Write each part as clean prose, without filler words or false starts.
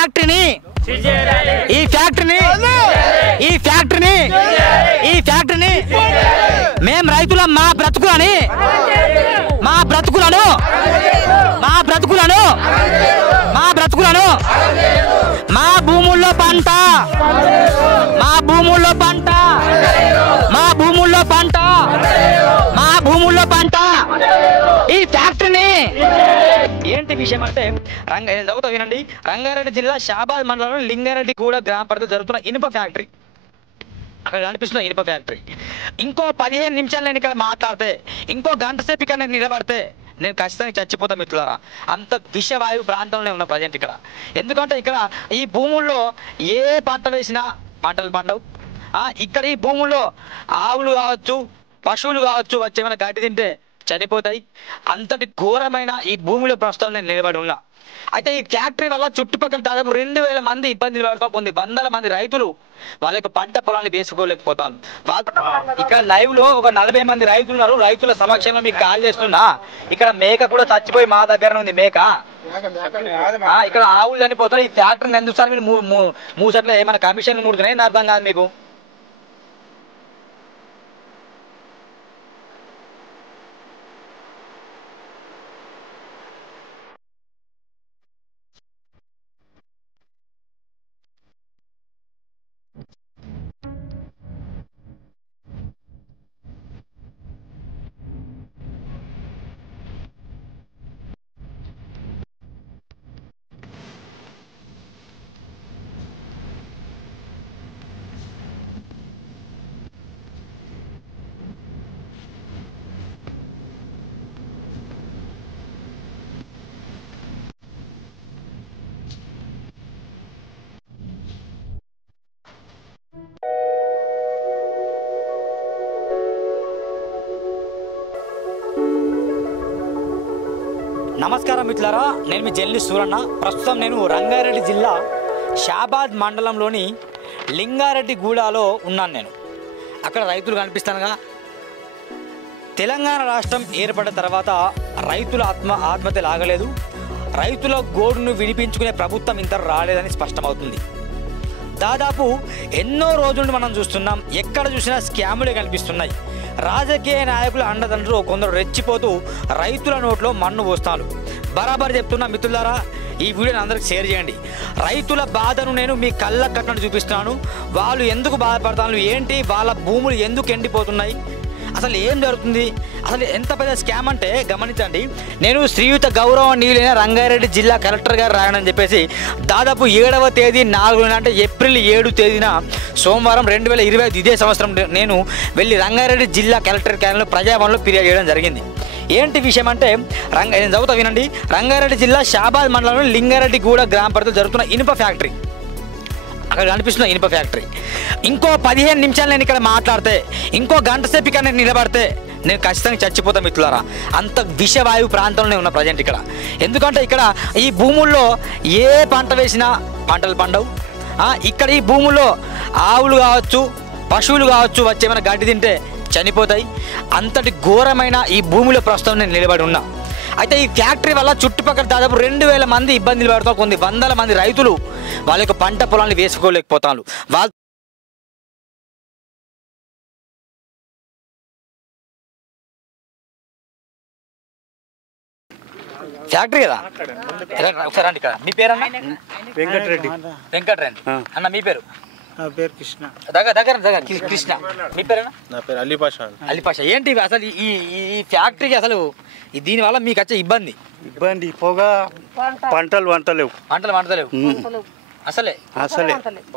ఫ్యాక్టరీని మేం రైతుల మా బ్రతుకులను మా భూముల్లో పంట ఈ ఫ్యాక్టరీని ఏంటి విషయం అంటే చదువుతా వినండి. రంగారెడ్డి జిల్లా షాబాద్ మండలంలో లింగారెడ్డి గూడ గ్రామ పరిధిలో జరుగుతున్న ఇనుప ఫ్యాక్టరీ. అక్కడ కనిపిస్తున్న ఇనుప ఫ్యాక్టరీ. ఇంకో 15 నిమిషాలు నేను ఇక్కడ మాట్లాడితే, ఇంకో గంట సేపు ఇక్కడ నేను నిలబడితే నేను ఖచ్చితంగా చచ్చిపోతా మిత్రులారా. అంత విషవాయు ప్రాంతంలో ఉన్న ప్రజెంట్ ఇక్కడ. ఎందుకంటే ఇక్కడ ఈ భూముల్లో ఏ పంట వేసినా పంటలు పండవు. ఇక్కడ ఈ భూముల్లో ఆవులు కావచ్చు, పశువులు కావచ్చు వచ్చేమైనా గడ్డి తింటే చనిపోతాయి. అంతటి ఘోరమైన ఈ భూమిలో ప్రస్తుతం నేను నిలబడి ఉన్నా. అయితే ఈ ఫ్యాక్టరీ వల్ల చుట్టుపక్కల దాదాపు 2000 మంది ఇబ్బందులు పడుతుంది. వందల మంది రైతులు వాళ్ళ యొక్క పంట పొలాన్ని వేసుకోలేకపోతారు. ఇక్కడ లైవ్ లో ఒక 40 మంది రైతులు ఉన్నారు. రైతుల సమక్షంలో మీకు కాల్ చేస్తున్నా. ఇక్కడ మేక కూడా చచ్చిపోయి మా దగ్గర ఉంది మేక. ఇక్కడ ఆవులు చనిపోతారు. ఈ ఫ్యాక్టరీని ఎందుకు సార్ మీరు మూసట్లో ఏమైనా కమిషన్ ముడుతున్నాయి అర్థం కాదు మీకు. నమస్కారం మిత్రులారా, నేను మీ జర్నలిస్ట్ సూరన్న. ప్రస్తుతం నేను రంగారెడ్డి జిల్లా షాబాద్ మండలంలోని లింగారెడ్డి గూడలో ఉన్నాను. నేను అక్కడ రైతులు కనిపిస్తానుగా. తెలంగాణ రాష్ట్రం ఏర్పడిన తర్వాత రైతుల ఆత్మహత్య లాగలేదు. రైతుల గోడును వినిపించుకునే ప్రభుత్వం ఇంత రాలేదని స్పష్టమవుతుంది. దాదాపు ఎన్నో రోజులు మనం చూస్తున్నాం. ఎక్కడ చూసినా స్కాములే కనిపిస్తున్నాయి. రాజకీయ నాయకుల అండదండలు కొందరు రెచ్చిపోతూ రైతుల నోట్లో మన్ను పోస్తాను. బరాబర్ చెప్తున్నా మిత్రులారా, ఈ వీడియోని అందరికి షేర్ చేయండి. రైతుల బాధను నేను మీ కళ్ళ కట్టినట్టు చూపిస్తున్నాను. వాళ్ళు ఎందుకు బాధపడతాను, ఏంటి వాళ్ళ భూములు ఎందుకు ఎండిపోతున్నాయి, అసలు ఏం జరుగుతుంది, అసలు ఎంత పెద్ద స్కామ్ అంటే గమనించండి. నేను శ్రీయుత గౌరవనీయులైన రంగారెడ్డి జిల్లా కలెక్టర్ గారు రాయనని చెప్పేసి దాదాపు 7వ తేదీ 4 అంటే ఏప్రిల్ 7 తేదీన సోమవారం 2025 ఇదే సంవత్సరం నేను వెళ్ళి రంగారెడ్డి జిల్లా కలెక్టర్ కార్యాలయంలో ప్రజాభవన్లో ఫిర్యాదు చేయడం జరిగింది. ఏంటి విషయం అంటే నేను చదువుతా వినండి. రంగారెడ్డి జిల్లా షాబాద్ మండలంలో లింగారెడ్డి గూడ గ్రామ పరిధిలో జరుగుతున్న ఇనుప ఫ్యాక్టరీ. అక్కడ కనిపిస్తున్న ఇనుప ఫ్యాక్టరీ. ఇంకో 15 నిమిషాలు నేను ఇక్కడ మాట్లాడితే, ఇంకో గంట సేపు ఇక్కడ నేను నిలబడితే నేను ఖచ్చితంగా చచ్చిపోతా మిత్రులారా. అంత విషవాయు ప్రాంతంలోనే ఉన్న ప్రజెంట్ ఇక్కడ. ఎందుకంటే ఇక్కడ ఈ భూముల్లో ఏ పంట వేసినా పంటలు పండవు. ఇక్కడ ఈ భూముల్లో ఆవులు కావచ్చు, పశువులు కావచ్చు వచ్చేమైనా గడ్డి తింటే చనిపోతాయి. అంతటి ఘోరమైన ఈ భూమిలో ప్రస్తుతం నేను నిలబడి ఉన్నా. అయితే ఈ ఫ్యాక్టరీ వల్ల చుట్టుపక్కల దాదాపు 2000 మంది ఇబ్బందులు పడతారు. కొన్ని వందల మంది రైతులు వాళ్ళ యొక్క పంట పొలాన్ని వేసుకోలేకపోతారు. వాళ్ళు ఫ్యాక్టరీ కదా. ఒకసారి రండి. ఇక్కడ మీ పేరు అన్న? వెంకటరెడ్డి అన్న. మీ పేరు? నా పేరు కృష్ణ. దగ్గర కృష్ణ. మీ పేరేనా? నా పేరు అలీపాషా. ఏంటి అసలు ఈ ఫ్యాక్టరీకి అసలు దీనివల్ల మీకు వచ్చే ఇబ్బంది? పొగ, పంటలు వంటలేవు అసలే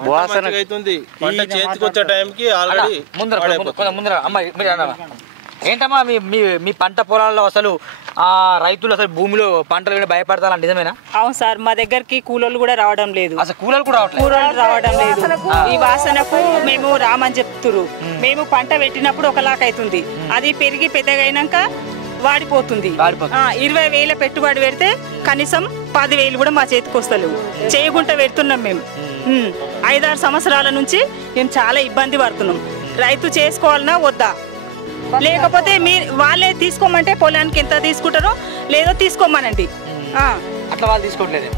వాసన అవుతుంది. పంట చేతికి వచ్చే టైంకి ఆల్రెడీ ముందర అమ్మాయి ఏంటమ్మా మీ పంట పొలాల్లో అసలు రైతులు అసలు భూమిలో పంటలు భయపడతారు నిజమేనా? అవును సార్, మా దగ్గరికి కూలోళ్ళు కూడా రావడం లేదు. అసలు కూలోళ్ళు కూడా రావడం లేదు. ఈ వాసనకు మేము రామని చెప్తురు. మేము పంట పెట్టినప్పుడు ఒకలాక్ అవుతుంది, అది పెరిగి పెద్దగా అయినాక వాడిపోతుంది. 20,000 పెట్టుబడి పెడితే కనీసం 10,000 కూడా మా చేతికి వస్తలేవు. చేయకుండా పెడుతున్నాం మేము. 5-6 సంవత్సరాల నుంచి మేము చాలా ఇబ్బంది పడుతున్నాం. రైతు చేసుకోవాలన్నా వద్దా, లేకపోతే వాళ్ళే తీసుకోమంటే పొలానికి ఎంత తీసుకుంటారో లేదో తీసుకోమనండి. అట్లా వాళ్ళు తీసుకోవట్లేదు.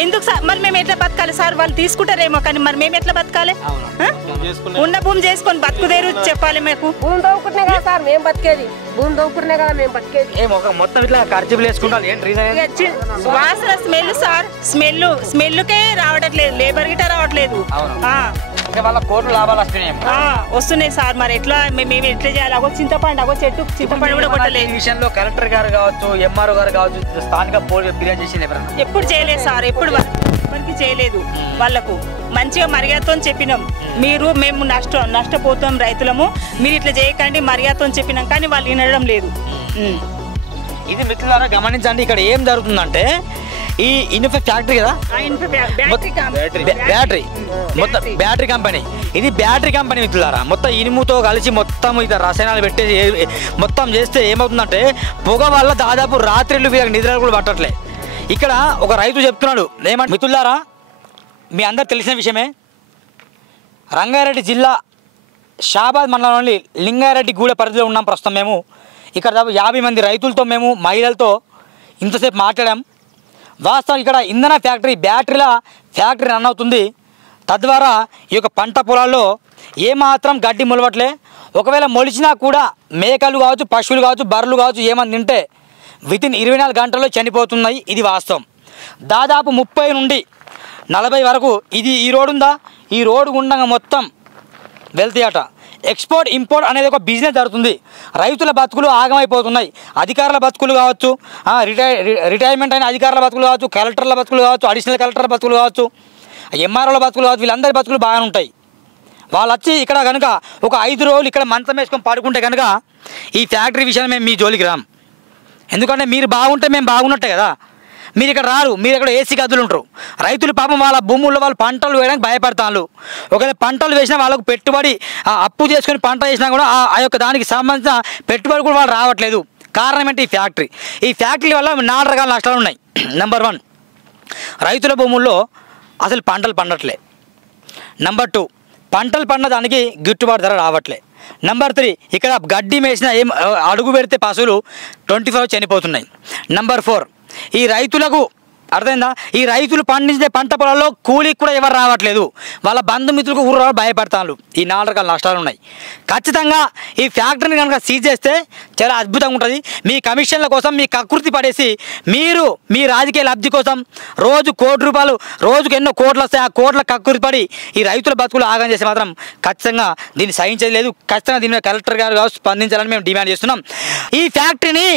ఎందుకు సార్ మరి మేము ఎట్లా బతకాలి సార్? వాళ్ళు తీసుకుంటారేమో కానీ మరి మేము ఎట్లా బతకాలి? ఉన్న భూమి చేసుకొని బతుకుదేరు చెప్పాలి మాకు. భూమి దవ్వుకుంటున్నా కదా సార్ మేము బతికేది, భూమి దవ్వుకుంటున్నా కదా మేము బతికేది. మొత్తం ఇట్లా ఖర్చులు వేసుకుంటారు ఏంటి రీజన్? వాసన స్మెల్ సార్, స్మెల్కే రావట్లేదు, లేబర్ గిట్ట రావట్లేదు. వాళ్ళ కోట్లు లాభాలు వస్తున్నాయి వస్తున్నాయి సార్. మరి ఎట్లా మేము ఎట్లా చేయాలి? అగో చింతపండు, అగో చెట్టు చింతపండు కూడా కొట్టలేదు. ఈ విషయంలో కలెక్టర్ గారు కావచ్చు, ఎంఆర్ఓ గారు కావచ్చు, స్థానిక ఫిర్యాదు చేసింది ఎవరన్నా? ఎప్పుడు చేయలేదు సార్, ఎవరికి చేయలేదు. వాళ్ళకు మంచిగా మర్యాదతో చెప్పినాం, మేము నష్టపోతాం రైతులము, మీరు ఇట్లా చేయకండి మర్యాదతో చెప్పినాం, కానీ వాళ్ళు వినడం లేదు. ఇది మిత్రులారా గమనించండి, ఇక్కడ ఏం జరుగుతుందంటే ఈ ఇనుప ఫ్యాక్టరీ కదా, బ్యాటరీ మొత్తం బ్యాటరీ కంపెనీ, ఇది బ్యాటరీ కంపెనీ మిత్రులారా. మొత్తం ఇనుముతో కలిసి మొత్తం ఇక రసాయనాలు పెట్టేసి మొత్తం చేస్తే ఏమవుతుందంటే పొగ వల్ల దాదాపు రాత్రిళ్ళు వీళ్ళకి నిద్రలు కూడా పట్టట్లే. ఇక్కడ ఒక రైతు చెప్తున్నాడు ఏమంటే మిత్రులారా, మీ అందరు తెలిసిన విషయమే, రంగారెడ్డి జిల్లా షాబాద్ మండలంలోని లింగారెడ్డి గూడ పరిధిలో ఉన్నాం ప్రస్తుతం. మేము ఇక్కడ 50 మంది రైతులతో మేము మహిళలతో ఇంతసేపు మాట్లాడాం. వాస్తవం ఇక్కడ ఇంధన ఫ్యాక్టరీ, బ్యాటరీల ఫ్యాక్టరీ రన్ అవుతుంది. తద్వారా ఈ యొక్క పంట పొలాల్లో ఏమాత్రం గడ్డి మొలవట్లే. ఒకవేళ మొలిచినా కూడా మేకలు కావచ్చు, పశువులు కావచ్చు, బర్రెలు కావచ్చు ఏమని తింటే వితిన్ 24 గంటల్లో చనిపోతున్నాయి. ఇది వాస్తవం. దాదాపు 30 నుండి 40 వరకు ఇది ఈ రోడ్డు ఉందా, ఈ రోడ్డు గుండంగా మొత్తం వెళ్తాయట. ఎక్స్పోర్ట్ ఇంపోర్ట్ అనేది ఒక బిజినెస్ జరుగుతుంది. రైతుల బతుకులు ఆగమైపోతున్నాయి. అధికారుల బతుకులు కావచ్చు, రిటైర్మెంట్ అయిన అధికారుల బతుకులు కావచ్చు, కలెక్టర్ల బతుకులు కావచ్చు, అడిషనల్ కలెక్టర్ల బతుకులు కావచ్చు, ఎంఆర్ఓల బతుకులు కావచ్చు, వీళ్ళందరి బతుకులు బాగానే ఉంటాయి. వాళ్ళు వచ్చి ఇక్కడ కనుక ఒక 5 రోజులు ఇక్కడ మంచం వేసుకొని పడుకుంటే కనుక ఈ ఫ్యాక్టరీ విషయాన్ని మేము మీ జోలికి రాం. ఎందుకంటే మీరు బాగుంటే మేము బాగున్నట్టే కదా. మీరు ఇక్కడ రారు, మీరు ఇక్కడ ఏసీ గదులు ఉంటారు. రైతులు పాపం వాళ్ళ భూముల్లో వాళ్ళు పంటలు వేయడానికి భయపడతారు. ఒకవేళ పంటలు వేసినా వాళ్ళకు పెట్టుబడి అప్పు చేసుకొని పంట వేసినా కూడా ఆ యొక్క దానికి సంబంధించిన పెట్టుబడి కూడా వాళ్ళు రావట్లేదు. కారణం ఏంటి? ఈ ఫ్యాక్టరీ వల్ల 4 రకాల నష్టాలు ఉన్నాయి. నెంబర్ 1, రైతుల భూముల్లో అసలు పంటలు పండట్లే. నెంబర్ 2, పంటలు పండడానికి గిట్టుబాటు ధర రావట్లే. నెంబర్ 3, ఇక్కడ గడ్డి మేసిన అడుగు పెడితే పశువులు 24 చనిపోతున్నాయి. నెంబర్ 4, ఈ రైతులకు అర్థమైందా, ఈ రైతులు పండించే పంట పొలాల్లో కూలికి కూడా ఎవరు రావట్లేదు. వాళ్ళ బంధుమిత్రులకు ఊరు భయపడతారు. ఈ 4 రకాల నష్టాలు ఉన్నాయి. ఖచ్చితంగా ఈ ఫ్యాక్టరీని కనుక సీజ్ చేస్తే చాలా అద్భుతంగా ఉంటుంది. మీ కమిషన్ల కోసం మీ కకృతి పడేసి మీరు మీ రాజకీయ లబ్ధి కోసం రోజు ₹1 రోజుకు ఎన్నో కోట్లు వస్తాయి. ఆ కోట్ల కకృతి పడి ఈ రైతుల బతుకులు ఆగం చేసి మాత్రం ఖచ్చితంగా దీన్ని సహించేది లేదు. ఖచ్చితంగా దీని మీద కలెక్టర్ గారు స్పందించాలని మేము డిమాండ్ చేస్తున్నాం. ఈ ఫ్యాక్టరీని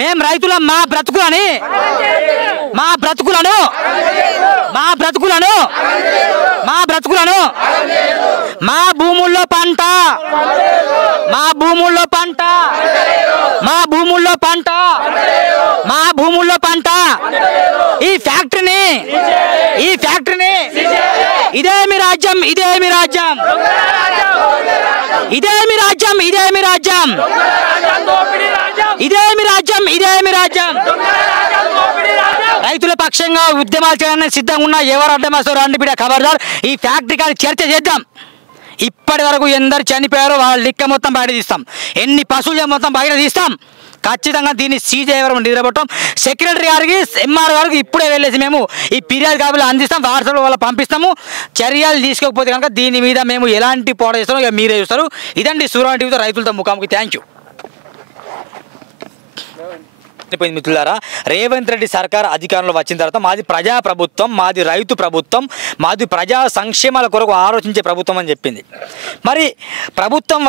మేము రైతుల మా భూముల్లో పంట ఈ ఫ్యాక్టరీని ఇదేమి రాజ్యం రైతుల పక్షంగా ఉద్యమాలు చేయడానికి సిద్ధంగా ఉన్న ఎవరు అడ్డమేస్తారో రండి బిడ్డ ఖబర్దార్. ఈ ఫ్యాక్టరీ కానీ చర్చ చేద్దాం. ఇప్పటి వరకు ఎందరు చనిపోయారో వాళ్ళ లిక్క మొత్తం బయట తీస్తాం, ఎన్ని పశువులు మొత్తం బయట తీస్తాం. ఖచ్చితంగా దీన్ని సీజ్ అయ్యేవరం నిద్రపట్టం. సెక్రటరీ గారికి, ఎంఆర్ గారికి ఇప్పుడే వెళ్ళేసి మేము ఈ ఫిర్యాదు కాపీలు అందిస్తాం, వాట్సాప్లో వాళ్ళ పంపిస్తాము. చర్యలు తీసుకోకపోతే కనుక దీని మీద మేము ఎలాంటి పోట చేస్తామో ఇక మీరే చూస్తారు. ఇదండి సూర్య టీవీతో రైతులతో ముఖాముఖి. Thank you. మిత్రులారా, రేవంత్ రెడ్డి సర్కార్ అధికారంలో వచ్చిన తర్వాత మాది ప్రజా ప్రభుత్వం, మాది రైతు ప్రభుత్వం, మాది ప్రజా సంక్షేమాల కొరకు ఆలోచించే ప్రభుత్వం అని చెప్పింది. మరి ప్రభుత్వం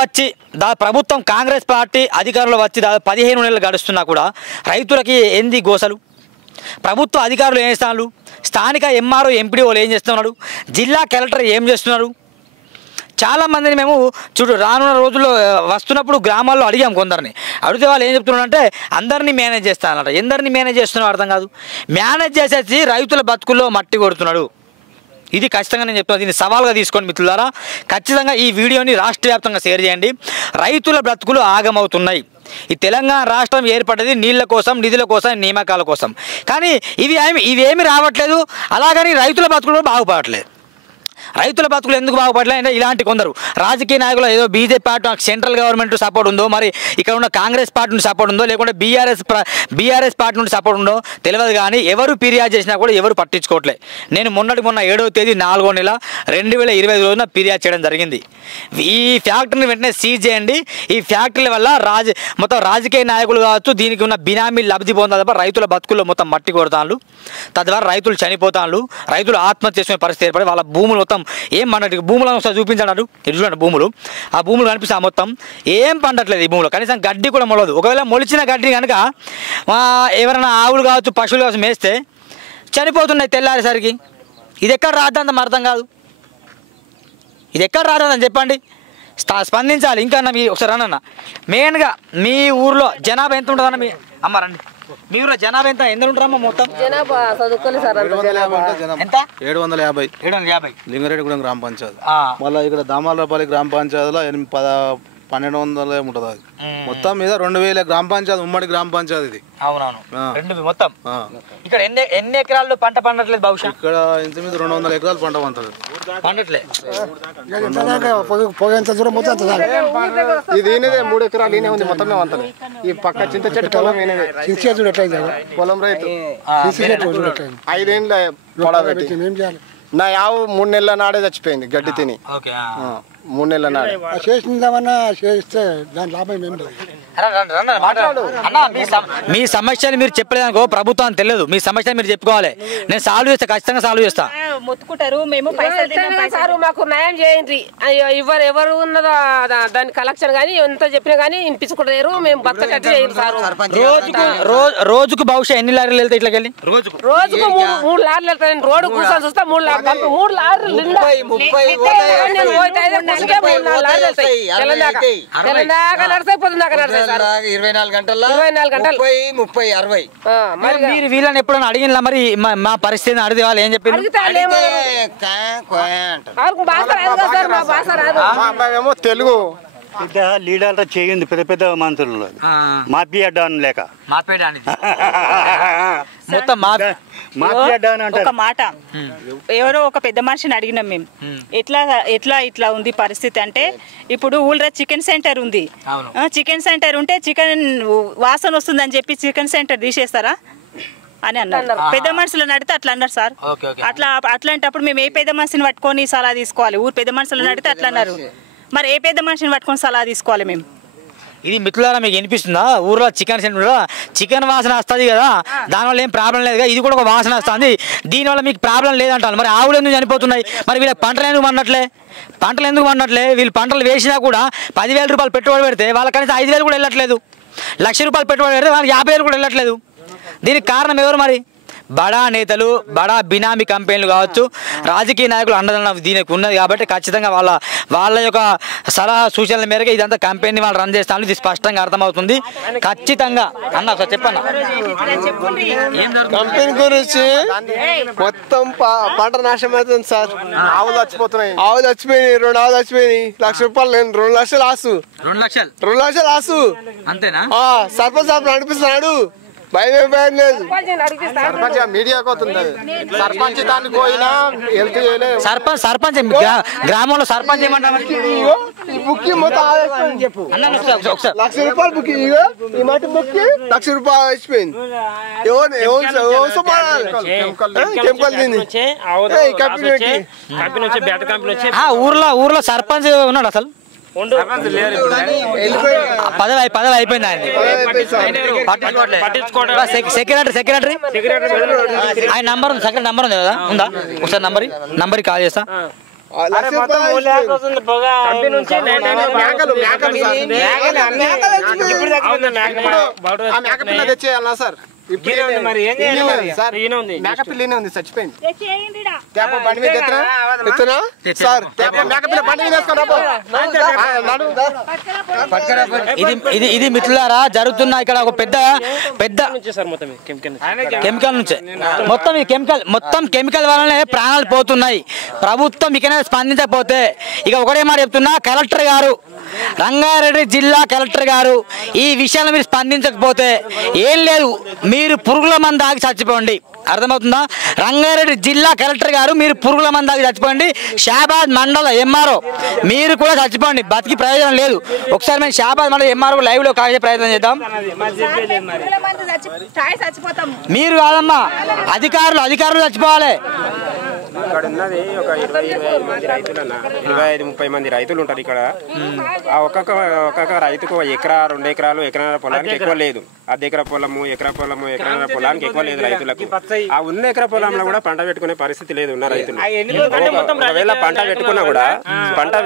కాంగ్రెస్ పార్టీ అధికారంలో వచ్చి దాదాపు 15 నెలలు గడుస్తున్నా కూడా రైతులకి ఏంది గోసలు? ప్రభుత్వ అధికారులు ఏం చేస్తున్నారు? స్థానిక ఎంఆర్ఓ ఎంపీడీఓలు ఏం చేస్తున్నారు? జిల్లా కలెక్టర్ ఏం చేస్తున్నారు? చాలామందిని మేము రానున్న రోజుల్లో వస్తున్నప్పుడు గ్రామాల్లో అడిగాం. కొందరిని అడిగితే వాళ్ళు ఏం చెప్తున్నారంటే అందరినీ మేనేజ్ చేస్తానట. ఎందరినీ మేనేజ్ చేస్తున్నావు అర్థం కాదు. మేనేజ్ చేసేసి రైతుల బతుకుల్లో మట్టి కొడుతున్నాడు. ఇది ఖచ్చితంగా నేను చెప్తున్నాను. దీన్ని సవాల్గా తీసుకోండి మిత్రులారా. ఖచ్చితంగా ఈ వీడియోని రాష్ట్ర వ్యాప్తంగా షేర్ చేయండి. రైతుల బ్రతుకులు ఆగమవుతున్నాయి. ఈ తెలంగాణ రాష్ట్రం ఏర్పడ్డది నీళ్ళ కోసం, నిధుల కోసం, నియామకాల కోసం. కానీ ఇవేమి రావట్లేదు. అలాగని రైతుల బతుకులు బాగుపడట్లేదు. రైతుల బతుకులు ఎందుకు బాగుపడలే అంటే ఇలాంటి కొందరు రాజకీయ నాయకులు ఏదో BJP party central government support ఉందో, మరి ఇక్కడ ఉన్న కాంగ్రెస్ పార్టీ నుండి సపోర్ట్ ఉందో, లేకుంటే బీఆర్ఎస్ పార్టీ నుండి సపోర్ట్ ఉందో తెలియదు. కానీ ఎవరు ఫిర్యాదు చేసినా కూడా ఎవరు పట్టించుకోవట్లే. నేను మొన్న 7వ తేదీ 4వ నెల 2025 రోజున ఫిర్యాదు చేయడం జరిగింది. ఈ ఫ్యాక్టరీని వెంటనే సీజ్ చేయండి. ఈ ఫ్యాక్టరీల వల్ల మొత్తం రాజకీయ నాయకులు కావచ్చు, దీనికి ఉన్న బినామీ లబ్ధి పొందాలి తప్ప రైతుల బతుకుల్లో మొత్తం మట్టి కొడతాను, తద్వారా రైతులు చనిపోతాను, రైతులు ఆత్మహత్య చేసుకునే పరిస్థితి ఏర్పడి వాళ్ళ భూములు మొత్తం ఏం పండట్లేదు. భూములను ఒకసారి చూపించాడు, ఇది చూడండి భూములు, ఆ భూములు కనిపిస్తా మొత్తం ఏం పండట్లేదు. ఈ భూములు కనీసం గడ్డి కూడా మొలదు. ఒకవేళ మొలిచిన గడ్డి కనుక ఎవరైనా ఆవులు కావచ్చు, పశువులు కావచ్చు మేస్తే చనిపోతున్నాయి తెల్లారేసరికి. ఇది ఎక్కడ రాద్దాం అర్థం కాదు. ఇది ఎక్కడ రాదని చెప్పండి, స్పందించాలి. ఇంకా మీ ఒకసారి అన్న మెయిన్గా మీ ఊర్లో జనాభా ఎంత ఉంటుందన్న? మీ అమ్మారండి, మీ ఊర్లో జనాభా ఎంత ఉంటారమ్మా? మొత్తం జనాభా చదువుకోలేదు సార్. ఎంత? 750 లింగారెడ్డిగూడెం గ్రామ పంచాయతీ. మళ్ళీ ఇక్కడ దామాలపల్లి గ్రామ పంచాయతీలో 1200 ఉంటుంది. అది మొత్తం మీద 2000 గ్రామ పంచాయతీ, ఉమ్మడి గ్రామ పంచాయతీ ఇది. అవునవును, మొత్తం ఇక్కడ ఎన్ని ఎకరాల్లో పంట పండట్లేదు? భవిష్యత్ ఇక్కడ ఇంత మీద 200 ఎకరాలు పంట పంటలేదు, పండట్లేదు. ఇది 3 ఎకరాలు ఈయనే ఉంది, మొత్తం అంతా. ఈ పక్క చింత చెట్టు పొలం రైతు 5 ఏళ్ళ పొడబెట్టి నా యావు 3 నెలల నాడే చచ్చిపోయింది గడ్డి తిని. 3 నెలల నాడే చేసిందామన్నా చేస్తే దాని లాభం ఏం లేదు. మీ సమస్యలు మీరు చెప్పలేదనుకో ప్రభుత్వం తెలియదు. మీ సమస్యలు మీరు చెప్పుకోవాలి, నేను సాల్వ్ చేస్తా, ఖచ్చితంగా సాల్వ్ చేస్తా. మొత్తుకుంటారు, మేము సార్ మాకు న్యాయం చేయండి. ఎవరు ఉన్నదో దాని కలెక్షన్ కానీ ఎంత చెప్పినా కానీ వినిపించుకుంటారు. మేము బతకట్టు చేయరు సార్. రోజుకు బహుశా ఎన్ని లారీలు వెళ్తాయి ఇట్లా? రోజుకు 3 లారీలు వెళ్తాయి. రోడ్డు కూర్చొని చూస్తే 3 లారీలు తెలంగాణ నడిస్తాయి, పొద్దున్నాక నడిస్తాయి సార్. 24 గంటల్లో 24 గంటలు 30, 60. మీరు వీళ్ళని ఎప్పుడైనా అడిగినా మరి మా పరిస్థితిని అడిగి వాళ్ళు ఏం చెప్పారు? ఏమో తెలుగు పెద్ద లీడర్లు చేయింది, పెద్ద పెద్ద మంత్రులు మాఫియాడాన్ లేక మొత్తం ఒక మాట, ఎవరో ఒక పెద్ద మనిషిని అడిగినాం మేము, ఎట్లా ఉంది పరిస్థితి అంటే, ఇప్పుడు ఊళ్ళో చికెన్ సెంటర్ ఉంది. చికెన్ సెంటర్ ఉంటే చికెన్ వాసన వస్తుందని చెప్పి చికెన్ సెంటర్ తీసేస్తారా అని అన్నారు. పెద్ద మనుషులను అడిగితే అట్లా అన్నారు సార్. అట్లాంటప్పుడు మేము ఏ పెద్ద మనిషిని పట్టుకొని సలహా తీసుకోవాలి? ఊరు పెద్ద మనుషులను అడిగితే అట్లా అన్నారు. మరి ఏ పెద్ద మనిషిని పట్టుకొని సలహా తీసుకోవాలి మేము? ఇది మిత్రులారా మీకు వినిపిస్తుందా? ఊర్లో చికెన్ సెంటర్ చికెన్ వాసన వస్తుంది కదా, దానివల్ల ఏం ప్రాబ్లం లేదు కదా, ఇది కూడా ఒక వాసన వస్తుంది, దీనివల్ల మీకు ప్రాబ్లం లేదంటారు. మరి ఆవులు ఎందుకు చనిపోతున్నాయి? మరి వీళ్ళకి పంటలు ఎందుకు పండట్లే? వీళ్ళు పంటలు వేసినా కూడా 10,000 రూపాయలు పెట్టుబడి పెడితే వాళ్ళకి కనీసం 5,000 కూడా వెళ్ళట్లేదు. 1,00,000 రూపాయలు పెట్టుబడి పెడితే వాళ్ళకి 50,000 కూడా వెళ్ళట్లేదు. దీనికి కారణం ఎవరు? మరి బడా నేతలు, బడా బినామీ కంపెనీలు కావచ్చు, రాజకీయ నాయకులు అండదండ దీనికి ఉన్నది. కాబట్టి ఖచ్చితంగా వాళ్ళ యొక్క సలహా సూచనల మేరకు ఇదంతా కంపెనీ వాళ్ళు రన్ చేస్తాను, ఇది స్పష్టంగా అర్థమవుతుంది. ఖచ్చితంగా అన్న ఒకసారి చెప్పన్న, కంపెనీ గురించి మొత్తం పంట నాశనం అవుతుంది సార్. ఆవులు చచ్చిపోతున్నాయి, 2 ఆవులు చచ్చిపోయినాయి. 1,00,000 రూపాయలు, 2 లక్షలు ఆసు, 2 లక్షలు ఆసు అంతేనా? సర్పంచ్ సార్ నడిపిస్తున్నాడు, భయం లేదు. సర్పంచ్ మీడియాకు అవుతుంది, సర్పంచ్ దానికి పోయినా హెల్త్ చేయలేదు. సర్పంచ్ గ్రామంలో సర్పంచ్ ఏమంటారు? బుక్కి మొత్తం చెప్పు, 1,00,000 రూపాయలు బుక్, ఈ మాట బుక్కి 1,00,000 రూపాయలు వచ్చిపోయింది. ఊర్లో సర్పంచ్ ఉన్నాడు అసలు? పదవి అయిపోయింది ఆయన. సెక్రటరీ ఆయన నంబర్ ఉంది, సెక్రటరీ నంబర్ ఉంది కదా, ఉందా? ఒకసారి నంబర్ కాల్ చేస్తా. సార్ మేకపిల్ల ఉంది, చచ్చిపోయింది. ఇది మిత్రులారా జరుగుతున్న ఇక్కడ ఒక పెద్ద కెమికల్ నుంచే మొత్తం కెమికల్ వల్లనే ప్రాణాలు పోతున్నాయి. ప్రభుత్వం ఇకనే స్పందించకపోతే ఇక ఒకటే మాట చెప్తున్నా, కలెక్టర్ గారు రంగారెడ్డి జిల్లా కలెక్టర్ గారు ఈ విషయాన్ని మీరు స్పందించకపోతే ఏం లేదు, మీరు పురుగుల మందు ఆగి చచ్చిపోండి. అర్థమవుతుందా? రంగారెడ్డి జిల్లా కలెక్టర్ గారు మీరు పురుగుల మందు ఆగి చచ్చిపోండి. షాబాద్ మండల ఎంఆర్ఓ మీరు కూడా చచ్చిపోండి, బతికి ప్రయోజనం లేదు. ఒకసారి మేము షాబాద్ మండల ఎంఆర్ఓ లైవ్లో కాగే ప్రయత్నం చేద్దాం. మీరు కాదమ్మా, అధికారులు చచ్చిపోవాలి. ఇక్కడ ఉన్నది ఒక 20-25 మంది రైతులన్న, 25-30 మంది రైతులు ఉంటారు ఇక్కడ. ఆ ఒక్కొక్క రైతుకు ఎకరా 2 ఎకరాలు ఎకరాల పొలానికి ఎక్కువ లేదు. అర్ధ ఎకరా పొలము ఎకరా పొలానికి ఎక్కువ లేదు రైతులకు. ఆ ఉన్న ఎకరా పొలంలో కూడా పంట పెట్టుకునే పరిస్థితి లేదు ఉన్న రైతులు. ఒకవేళ పంట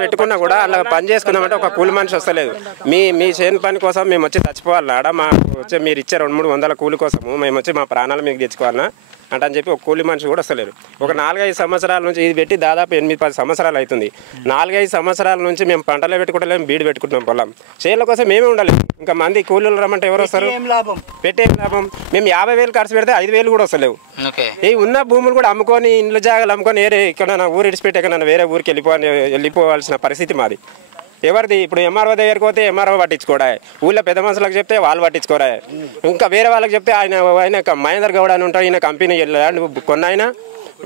పెట్టుకున్నా కూడా అలా పని చేసుకుందామంటే ఒక కూలి మనిషి వస్తలేదు. మీ చేను పని కోసం మేము వచ్చి చచ్చిపోవాలన్నా, మాకు వచ్చి మీరు ఇచ్చే 200-300 కూలి కోసము మేము వచ్చి మా ప్రాణాలు మీకు తెచ్చుకోవాలన్నా అంటే అని చెప్పి ఒక కూలి మనిషి కూడా వస్తలేరు. ఒక 4-5 సంవత్సరాల నుంచి ఇది పెట్టి దాదాపు 8-10 సంవత్సరాలు అవుతుంది. 4-5 సంవత్సరాల నుంచి మేము పంటలే పెట్టుకుంటలేము, బీడు పెట్టుకుంటున్నాం పొలం. చేనుల కోసం మేమే ఉండాలి. ఇంకా మంది కూలీలు రమ్మంటే ఎవరు వస్తారు? పెట్టే లాభం. మేము 50,000 ఖర్చు పెడితే 5,000 కూడా వస్తలేవు. ఈ ఉన్న భూములు కూడా అమ్ముకొని ఇండ్ల జాగాలు అమ్ముకొని ఇక్కడ ఊరు ఇడిచిపెట్టి ఎక్కడ వేరే ఊరికి వెళ్ళిపోవాల్సిన పరిస్థితి మాది. ఎవరిది? ఇప్పుడు ఎంఆర్ఓ దగ్గరికి పోతే ఎంఆర్ఓ పట్టించుకోడా, ఊళ్ళో పెద్ద మనుషులకు చెప్తే వాళ్ళు పట్టించుకోరా, ఇంకా వేరే వాళ్ళకి చెప్తే ఆయన మహేందర్ గౌడ్ అని ఉంటాడు, ఈయన కంపెనీ కొన్నాయన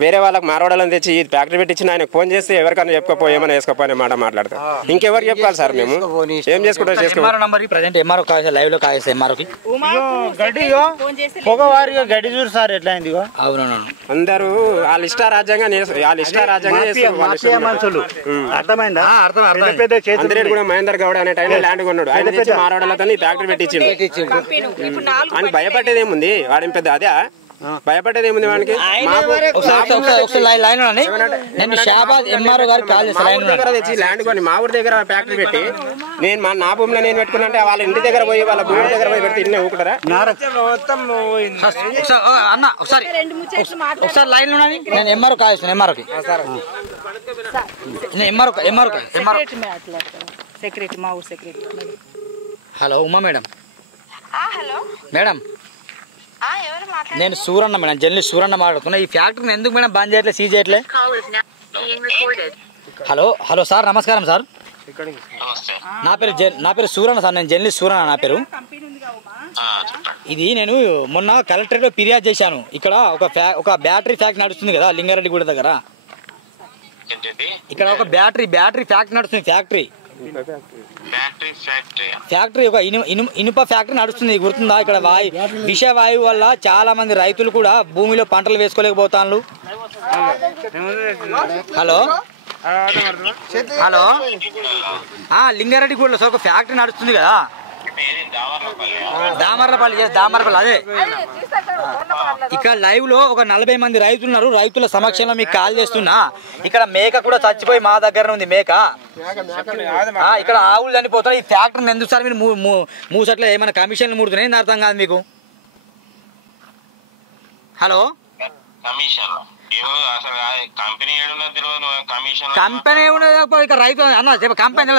వేరే వాళ్ళకి మారవాడాలని తెచ్చి ఈ ఫ్యాక్టరీ పెట్టించిన ఆయనకు ఫోన్ చేస్తే ఎవరికైనా చెప్పుకోపో ఏమైనా వేసుకోపో అనే మాట మాట్లాడతాం. ఇంకెవరు చెప్పాలి సార్? మేము ఏం చేసుకుంటాం గడ్డి చూడు సార్ ఎట్లా అయింది. అందరూ వాళ్ళ ఇష్టారాజ్యంగా మనుషులు అర్థమైందా? అందరూ కూడా మహేందర్ గౌడ్ అనే టైంలో ల్యాండ్ కొన్నాడు. ఆయన తెచ్చి మారవాడాలని ఫ్యాక్టరీ పెట్టించిండు. అని భయపడేది ఏముంది? వాడి పెద్ద అదే భయపడేది ఏముంది వానికి? తెచ్చి ల్యాండ్ కొని మా ఊరి దగ్గర ఫ్యాక్టరీ పెట్టి నేను నా భూమిలో నేను పెట్టుకున్నా అంటే వాళ్ళ ఇంటి దగ్గర పోయి వాళ్ళ భూమి దగ్గర పోయి పెడితే ఇన్నే ఊకుతారా? అన్న ఒకసారి లైన్ లో నేను ఎంఆర్ఓ కాల్స్తాను. ఎంఆర్ఓకి హలో ఉమా మేడం. మేడం నేను సూరన్న మేడం, జర్నలిస్ట్ సూరన్న మాట్లాడుతున్నా. ఈ ఫ్యాక్టరీని ఎందుకు మేడం బంద్ చేయట్లే, సీజ్ చేయట్లే? హలో సార్, నమస్కారం సార్. నా పేరు సూరన్న సార్, నేను జర్నలిస్ట్ సూరన్న నా పేరు. ఇది నేను మొన్న కలెక్టరేట్లో ఫిర్యాదు చేశాను. ఇక్కడ ఒక బ్యాటరీ ఫ్యాక్టరీ నడుస్తుంది కదా లింగారెడ్డి గుడి దగ్గర. ఇక్కడ ఒక బ్యాటరీ ఫ్యాక్టరీ నడుస్తుంది. ఫ్యాక్టరీ ఒక ఇనుప ఫ్యాక్టరీ నడుస్తుంది, గుర్తుందా? ఇక్కడ విషవాయువు వల్ల చాలా మంది రైతులు కూడా భూమిలో పంటలు వేసుకోలేకపోతాను. హలో లింగారెడ్డి గుడిలో ఒక ఫ్యాక్టరీ నడుస్తుంది కదా, దామర్లపల్లి. అదే ఇక్కడ లైవ్ లో ఒక 40 మంది రైతులు ఉన్నారు. రైతుల సమక్షంలో మీకు కాల్ చేస్తున్నా. ఇక్కడ మేక కూడా చచ్చిపోయి మా దగ్గర ఉంది మేక. ఇక్కడ ఆవులు చనిపోతాయి. ఈ ఫ్యాక్టరీని ఎందుకు సార్ మీరు మూసట్లో ఏమైనా కమిషన్లు ముడుతున్నాయి? ఏంది అర్థం కాదు మీకు. హలో కంపెనీ ఇక రైతు అన్న కంపెనీ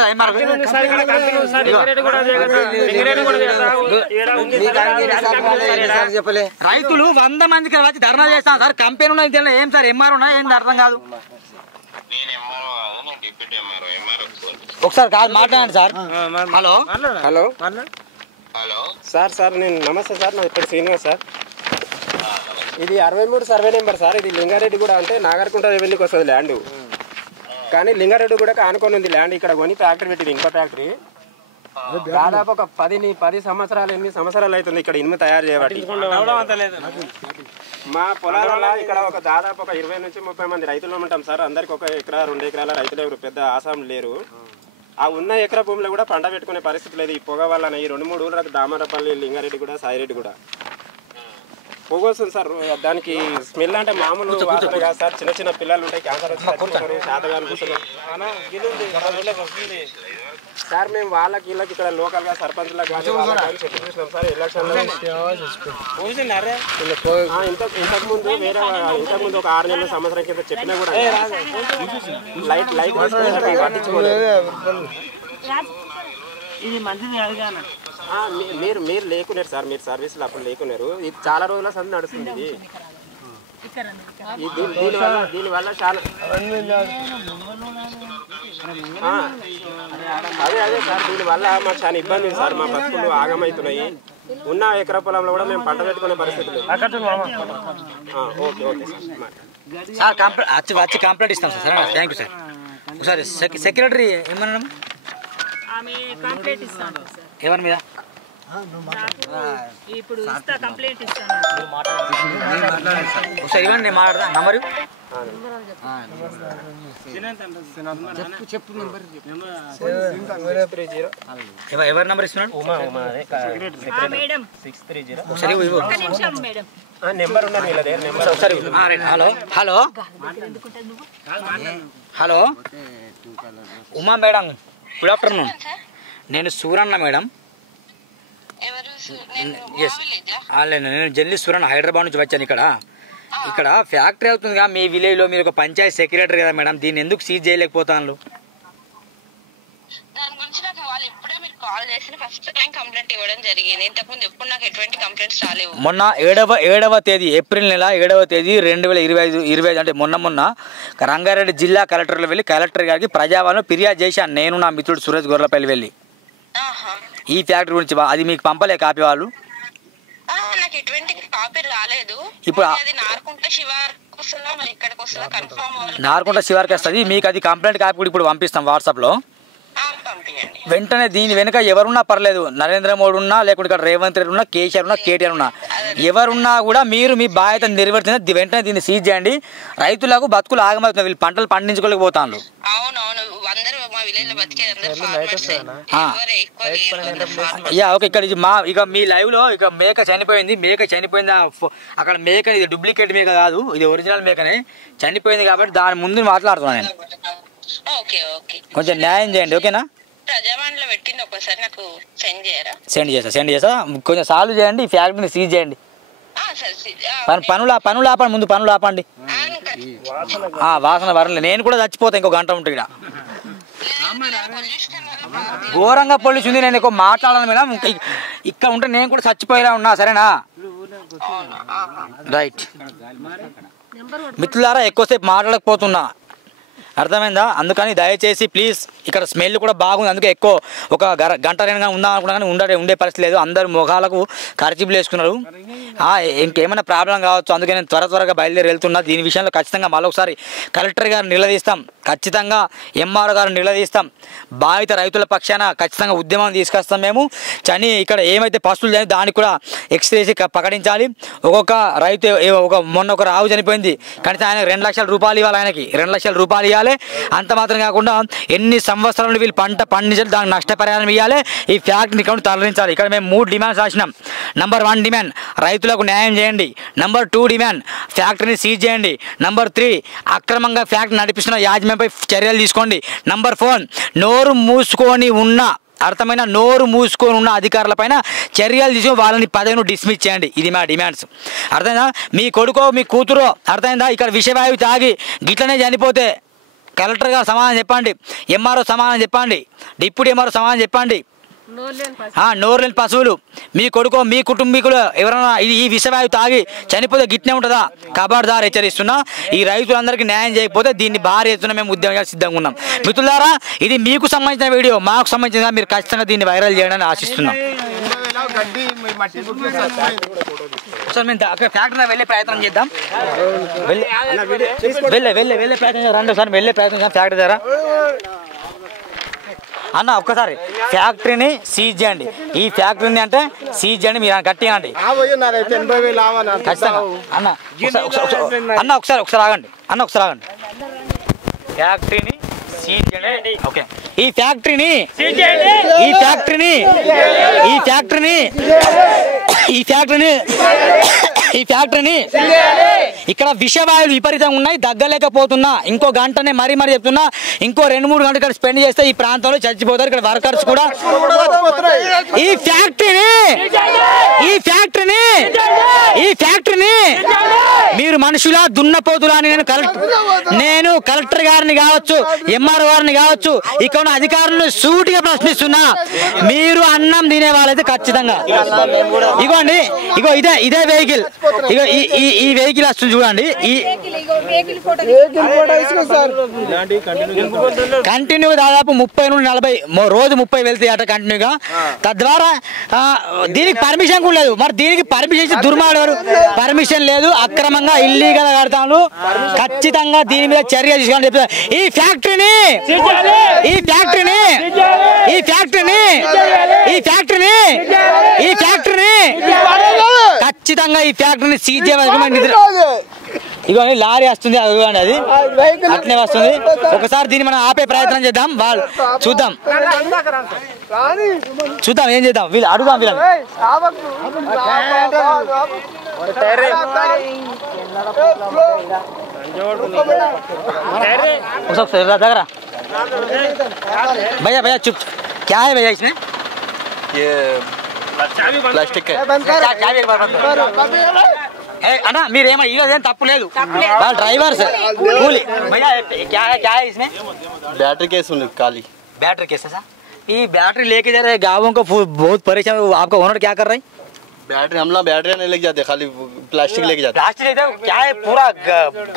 రైతులు 100 మందికి వచ్చి ధర్నా చేస్తాం సార్. కంపెనీ ఉన్నది ఏం సార్? ఎంఆర్ ఉన్నా ఏంది అర్థం కాదు. ఒకసారి కాదు మాట్లాడండి సార్. హలో సార్ నేను నమస్తే సార్, నా ఇక్కడ శ్రీనివాస్ సార్. ఇది 63 సర్వే నెంబర్ సార్. ఇది లింగారెడ్డి కూడా అంటే నాగర్కుంట రెవెన్యూకి వస్తుంది ల్యాండ్, కానీ లింగారెడ్డి కూడా ఆనుకొని ఉంది ల్యాండ్. ఇక్కడ కొని ఫ్యాక్టరీ పెట్టింది, ఇనుప ఫ్యాక్టరీ. దాదాపు ఒక 10 సంవత్సరాలు 8 సంవత్సరాలు అవుతుంది ఇక్కడ ఇనుము తయారు చేయబట్టి. మా పొలాలలో ఇక్కడ దాదాపు ఒక 20-30 మంది రైతులు ఉంటాం సార్. అందరికి 1 ఎకరా 2 ఎకరాల రైతులు ఎవరు పెద్ద ఆసాం లేరు. ఆ ఉన్న ఎకరా భూమిలో కూడా పంట పెట్టుకునే పరిస్థితి లేదు. ఈ పొగ వల్ల ఈ 2-3 ఊళ్ళకు దామరపల్లి, లింగారెడ్డి కూడా, సాయిరెడ్డి కూడా పొగ వస్తుంది సార్. దానికి స్మెల్ అంటే మామూలు వాసన కాదు సార్. చిన్న పిల్లలు ఉంటాయి, క్యాన్సర్ వచ్చి శాతగా అనిపిస్తున్నారు సార్. మేము వీళ్ళకి ఇక్కడ లోకల్ గా సర్పంచ్లకు చెప్పి చూసినాం సార్. ఎలక్షన్లో ఇంతకుముందు ఒక 6 నెలల సంవత్సరం కింద చెప్పినా కూడా లైట్ పట్టించుకోలేదు. మీరు లేకున్నారు సార్, మీరు సర్వీసులు అప్పుడు లేకున్నారు. ఇది చాలా రోజుల సంది నడుస్తుంది. ఇది దీనివల్ల చాలా అదే సార్ దీనివల్ల మాకు చాలా ఇబ్బంది ఉంది సార్. మా బతుకులు ఆగమవుతున్నాయి. ఉన్న ఎకరా పొలంలో కూడా మేము పంట పెట్టుకునే పరిస్థితి లేదు. ఓకే ఓకే సార్ వచ్చి కంప్లైంట్ ఇస్తాం సార్. సరే థ్యాంక్ యూ సార్. ఒకసారి సెక్రటరీ ఏమన్నా ఎవరి మీద ఇప్పుడు కంప్లైంట్ ఇస్తాను. ఒకసారి ఇవ్వండి నేను మాట్లాడదా నంబరు. ఎవరి నంబర్ ఇస్తున్నాడు? ఒకసారి hello hello hello Uma madam, good afternoon. నేను సూరన్న మేడం. నేను జల్లి సూరన్న, హైదరాబాద్ నుంచి వచ్చాను. ఇక్కడ ఫ్యాక్టరీ అవుతుందిగా మీ విలేజ్లో. మీరు ఒక పంచాయతీ సెక్రటరీ కదా మేడం, దీన్ని ఎందుకు సీజ్ చేయలేకపోతాను? మొన్న 7వ తేదీ ఏప్రిల్ నెల 7వ తేదీ 2025 అంటే మొన్న రంగారెడ్డి జిల్లా కలెక్టర్లో వెళ్ళి కలెక్టర్ గారికి ప్రజావాణిలో ఫిర్యాదు చేశాను. నేను నా మిత్రుడు సురేష్ గొర్రెలపల్లి వెళ్ళి ఈ ఫ్యాక్టరీ గురించి. అది మీకు పంపలే కాపీ వాళ్ళు? ఇప్పుడు నార్కుంట శివార్కి వస్తుంది. మీకు అది కంప్లైంట్ కాపీ కూడా ఇప్పుడు పంపిస్తాం వాట్సాప్లో. వెంటనే దీని వెనుక ఎవరున్నా పర్లేదు, నరేంద్ర మోడీ ఉన్నా, లేకుంటే ఇక్కడ రేవంత్ రెడ్డి ఉన్నా, కేసీఆర్ ఉన్నా, కేటీఆర్ ఉన్నా, ఎవరున్నా కూడా మీరు మీ బాధ్యత నిర్వర్తించిన వెంటనే దీన్ని సీజ్ చేయండి. రైతులకు బతుకులు ఆగమవుతున్నాయి, వీళ్ళు పంటలు పండించుకోలేకపోతాను. ఓకే, ఇక్కడ ఇక మీ లైవ్ లో ఇక మేక చనిపోయింది. అక్కడ మేక ఇది డూప్లికేట్ మేక కాదు, ఇది ఒరిజినల్ మేకనే. చనిపోయింది కాబట్టి దాని ముందు మాట్లాడుతున్నాను నేను. కొంచెం న్యాయం చేయండి ఓకేనా? సెండ్ చేస్తా. కొంచెం సాల్వ్ చేయండి, ఈ ఫ్యాక్టరీని సీజ్ చేయండి. పనులు ఆపండి, ముందు పనులు ఆపండి. వాసన వరలే, నేను కూడా చచ్చిపోతా ఇంకో గంట ఉంటే. ఇక్కడ ఘోరంగా పొల్యూషన్ ఉంది. నేను ఎక్కువ మాట్లాడాను మేడం. ఇక్కడ ఉంటే నేను కూడా చచ్చిపోయేలా ఉన్నా, సరేనా? రైట్ మిత్రులారా, ఎక్కువసేపు మాట్లాడకపోతున్నా, అర్థమైందా? అందుకని దయచేసి ప్లీజ్, ఇక్కడ స్మెల్ కూడా బాగుంది, అందుకే ఎక్కువ ఒక గంట 2 గంటలు ఉందా అనుకున్నా కానీ ఉండే పరిస్థితి లేదు. అందరు ముఖాలకు కర్చీపులు వేసుకున్నారు. ఇంకేమైనా ప్రాబ్లం కావచ్చు, అందుకే నేను త్వరగా బయలుదేరి వెళ్తున్నా. దీని విషయంలో ఖచ్చితంగా మరొకసారి కలెక్టర్ గారిని నిలదీస్తాం, ఖచ్చితంగా ఎంఆర్ఓ గారిని నిలదీస్తాం. బాధిత రైతుల పక్షాన ఖచ్చితంగా ఉద్యమం తీసుకొస్తాం మేము. ఇక్కడ ఏమైతే పశువులు చని దానికి కూడా ఎక్స్రేసి ప్రకటించాలి. ఒక్కొక్క రైతు మొన్న ఒక రావు చనిపోయింది, కనీసం ఆయన 2 లక్షల రూపాయలు ఇవ్వాలి. ఆయనకి 2 లక్షల రూపాయలు ఇవ్వాలి. అంత మాత్రం కాకుండా ఎన్ని సంవత్సరాలు వీళ్ళు పంట పండించాలి, దానికి నష్టపరిహారం ఇవ్వాలి. ఈ ఫ్యాక్టరీని ఇక్కడ తరలించాలి. ఇక్కడ మేము 3 డిమాండ్స్ రాసినాం. నంబర్ 1 డిమాండ్, రైతులకు న్యాయం చేయండి. నంబర్ 2 డిమాండ్, ఫ్యాక్టరీని సీజ్ చేయండి. నంబర్ 3, అక్రమంగా ఫ్యాక్టరీ నడిపిస్తున్న యాజమాన్యంపై చర్యలు తీసుకోండి. నంబర్ 4, నోరు మూసుకొని ఉన్న అధికారులపైన చర్యలు తీసుకొని వాళ్ళని పదవిని డిస్మిస్ చేయండి. ఇది మా డిమాండ్స్. అర్థమైందా? మీ కొడుకో మీ కూతురో, అర్థమైందా, ఇక్కడ విషవాయువు తాగి గిట్లనే చనిపోతే కలెక్టర్ గారు సమాధానం చెప్పండి, ఎంఆర్ఓ సమాధానం చెప్పండి, డిప్యూటీ ఎంఆర్ఓ సమాధానం చెప్పండి. నోరు లేని పశువులు, మీ కొడుకో మీ కుటుంబీకులు ఎవరైనా ఈ విషవాయువు తాగి చనిపోతే గిట్నే ఉంటుందా? ఖబర్దార్ హెచ్చరిస్తున్నా. ఈ రైతులందరికీ న్యాయం చేయకపోతే దీన్ని భారీ ఎత్తున మేము ఉద్యమాలు సిద్ధంగా ఉన్నాం. మిత్రులారా, ఇది మీకు సంబంధించిన వీడియో, మాకు సంబంధించిన, మీరు ఖచ్చితంగా దీన్ని వైరల్ చేయాలని ఆశిస్తున్నాం. సార్ మేము ఫ్యాక్టరీ వెళ్ళే ప్రయత్నం చేద్దాం. వెళ్ళే ప్రయత్నం రండి సార్, వెళ్ళే ప్రయత్నం చేద్దాం ఫ్యాక్టరీ దగ్గర. అన్న ఒక్కసారి ఫ్యాక్టరీని సీజ్ చేయండి. ఈ ఫ్యాక్టరీని అంటే సీజ్ చేయండి, మీరు గట్టిగా అండి. ఖచ్చితంగా అన్న ఒకసారి ఆగండి. ఫ్యాక్టరీని సీజ్ చేయండి. ఓకే, ఈ ఫ్యాక్టరీని ఇక్కడ విషవాయువులు విపరీతంగా ఉన్నాయి, దగ్గలేకపోతున్నా. ఇంకో గంటనే మరీ చెప్తున్నా, ఇంకో 2-3 గంటలు ఇక్కడ స్పెండ్ చేస్తే ఈ ప్రాంతంలో చచ్చిపోతారు. ఇక్కడ వర్కర్స్ కూడా. ఈ ఫ్యాక్టరీని మీరు మనుషులా దున్నపోతులా అని నేను కలెక్టర్ గారిని కావచ్చు, ఎంఆర్ఓ గారిని కావచ్చు, ఇక్కడ ఉన్న అధికారులను సూటిగా ప్రశ్నిస్తున్నా. మీరు అన్నం తినే వాళ్ళైతే ఖచ్చితంగా ఇగోండి, ఇగో ఇదే వెహికల్, ఇగో ఈ వెహికల్ వస్తుంది చూడండి. ఈ కంటిన్యూ దాదాపు 30 నుండి 40 రోజు 30 వెళ్తాయి అట కంటిన్యూగా. తద్వారా దీనికి పర్మిషన్ కూడా లేదు. మరి దీనికి పర్మిషన్ ఇచ్చి దుర్మార్గారు, పర్మిషన్ లేదు, అక్రమంగా ఇల్లీగల్ కడతాను. ఖచ్చితంగా దీని మీద చర్య తీసుకోవాలని చెప్తారు. ఈ ఫ్యాక్టరీని ఖచ్చితంగా ఈ ఫ్యాక్టరీని సీజ్ చేయవలసి. ఇగో లారీ వస్తుంది, అది అట్నే వస్తుంది. ఒకసారి దీన్ని మనం ఆపే ప్రయత్నం చేద్దాం. వాళ్ళు చూద్దాం ఏం చేద్దాం, వీళ్ళు అడుగుదాం వీళ్ళని. దగ్గర भैया भैया चुप क्या है भैया इसमें? ये प्लास्टिक है. అన్నా మీరేమో ఇదేం తప్పు లేదు, వాళ్ళు డ్రైవర్స్ కూలీ. भैया क्या है इसमें? बैटरी केस काली बैटरी केस है सर. ये बैटरी लेके जा रहे हैं गाँवों को, बहुत परेशान. आपका ओनर क्या कर रहे हैं? बैटरी हम लोग बैटरी नहीं लेके जाते, खाली प्लास्टिक लेके जाते. प्लास्टिक लेते क्या है, पूरा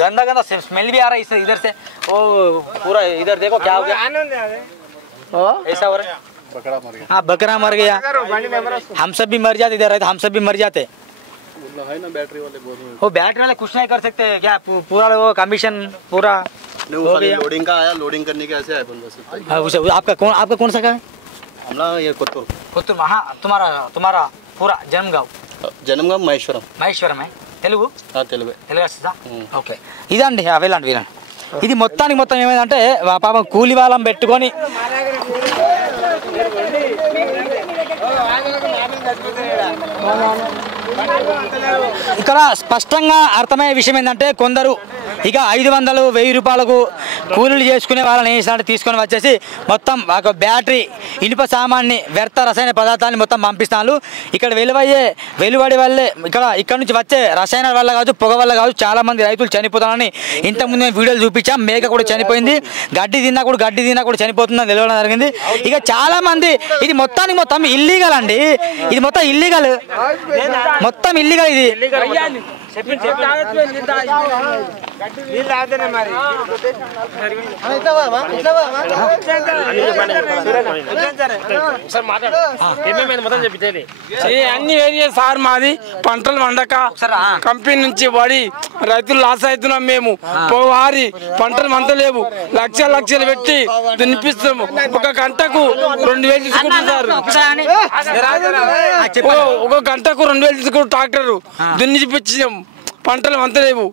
गंदा स्मेल भी आ रहा है इधर से. वो पूरा इधर देखो क्या हो गया, ऐसा हो रहा है. हाँ बकरा मर गया, हम सब भी मर जाते, इधर रहते हम सब भी मर जाते. वो बैटरी वाले कुछ नहीं कर सकते क्या? पूरा वो कमीशन पूरा लोडिंग का आया, लोडिंग करने के ऐसे है. आपका कौन सा का है? हम लोग ये कोत्तूर. हाँ तुम्हारा पूरा जन्म गाँव మహేశ్వరం తెలుగు వస్తుందా? ఓకే ఇదండి వెళ్ళండి వీళ్ళండి. ఇది మొత్తం ఏమైందంటే పాపం కూలి వాళ్ళం పెట్టుకొని ఇక్కడ స్పష్టంగా అర్థమయ్యే విషయం ఏంటంటే కొందరు ఇక 500, 1000 రూపాయలకు కూలీలు చేసుకునే వాళ్ళని ఏం చేసినట్టు తీసుకొని వచ్చేసి మొత్తం ఒక బ్యాటరీ ఇనుప సామాన్ని వ్యర్థ రసాయన పదార్థాన్ని మొత్తం పంపిస్తాను. ఇక్కడ వెలువడి వల్లే ఇక్కడ నుంచి వచ్చే రసాయనాల వల్ల కావచ్చు, పొగ వల్ల కావచ్చు చాలా మంది రైతులు చనిపోతారని ఇంతకుముందు మేము వీడియోలు చూపించాం. మేక కూడా చనిపోయింది, గడ్డి తిన్నా కూడా చనిపోతుందని తెలియడం జరిగింది. ఇక చాలా మంది ఇది మొత్తం ఇల్లీగల్ అండి, ఇది మొత్తం ఇల్లీగల్ ఇది. అన్ని ఏరియా సార్ మాది పంటలు వండక కంపెనీ నుంచి పడి రైతులు లాస్ అవుతున్నాం. మేము పోవారి పంటలు మంతలేవు, లక్షలు పెట్టి దున్నిపిస్తాము. ఒక గంటకు 2000 తీసుకుంటున్నారు. ఒక గంటకు 2000 తీసుకుంటారు ట్రాక్టర్ దున్నిపిచ్చాం. పంటలు మంతలేవు,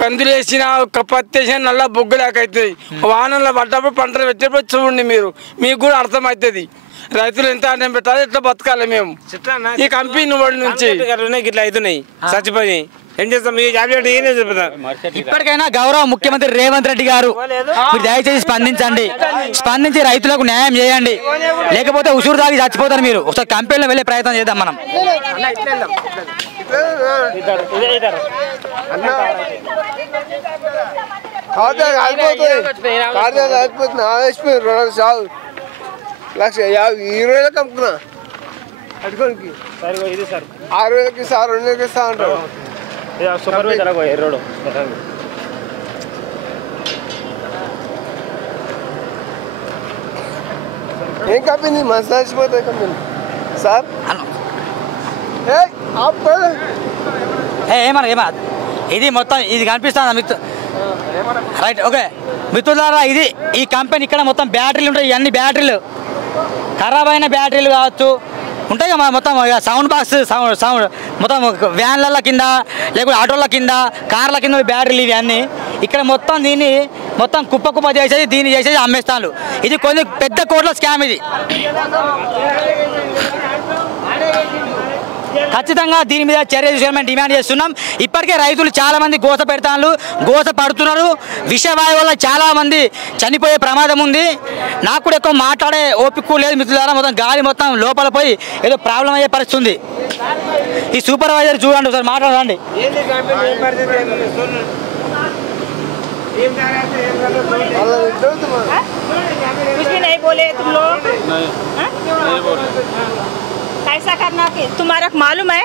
కందులు వేసినా పత్తి వేసినా నల్ల బొగ్గులేకవుతుంది. వానల్లో పడ్డప్పుడు పంటలు పెట్టేప్పుడు చూడండి, మీకు కూడా అర్థమవుతుంది రైతులు ఎంత అన్నం పెట్టాలి, ఎట్లా బతకాలి. మేము ఈ కంపెనీ వాడి నుంచి ఇట్లా అవుతున్నాయి, చచ్చిపోయి ఏం చేస్తాం. ఇప్పటికైనా గౌరవ ముఖ్యమంత్రి రేవంత్ రెడ్డి గారు మీరు దయచేసి స్పందించి రైతులకు న్యాయం చేయండి, లేకపోతే ఉసురు దాగి చచ్చిపోతారు మీరు. ఒకసారి కంపెనీలో వెళ్ళే ప్రయత్నం చేద్దాం మనం. ₹20,000 అమ్ముకున్నా అడుకోనికి 6,000కి సార్ 2,000కి ఇస్తా అంటారు. ఏం కంపెనీ మస్తు నచ్చిపోతాయి కంపెనీ సార్. ఏమన్నా ఇది మొత్తం ఇది కనిపిస్తుందా మీకు? రైట్ ఓకే మిత్రులారా, ఇది ఈ కంపెనీ. ఇక్కడ మొత్తం బ్యాటరీలు ఉంటాయి, ఇవన్నీ బ్యాటరీలు ఖరాబ్ అయిన బ్యాటరీలు కావచ్చు ఉంటాయి కదా, మొత్తం సౌండ్ బాక్స్ సౌండ్ మొత్తం వ్యాన్ల కింద లేకపోతే ఆటోల కింద కార్ల కింద బ్యాటరీలు ఇవన్నీ. ఇక్కడ మొత్తం దీన్ని కుప్ప చేసేది, దీన్ని చేసేది అమ్మేస్తాను. ఇది కొన్ని పెద్ద కోట్ల స్కామ్ ఇది. ఖచ్చితంగా దీని మీద చర్య తీసుకోవాలని డిమాండ్ చేస్తున్నాం. ఇప్పటికే రైతులు చాలా మంది గోస పడుతున్నారు. విషవాయు వల్ల చాలా మంది చనిపోయే ప్రమాదం ఉంది. నాకు కూడా ఎక్కువ మాట్లాడే ఓపిక లేదు మిత్రులారా. మొత్తం గాలి మొత్తం లోపల పోయి ఏదో ప్రాబ్లం అయ్యే పరిస్థితి ఉంది. ఈ సూపర్వైజర్ చూడండి ఒకసారి మాట్లాడండి. कैसा करना तुम्हारा मालूम है?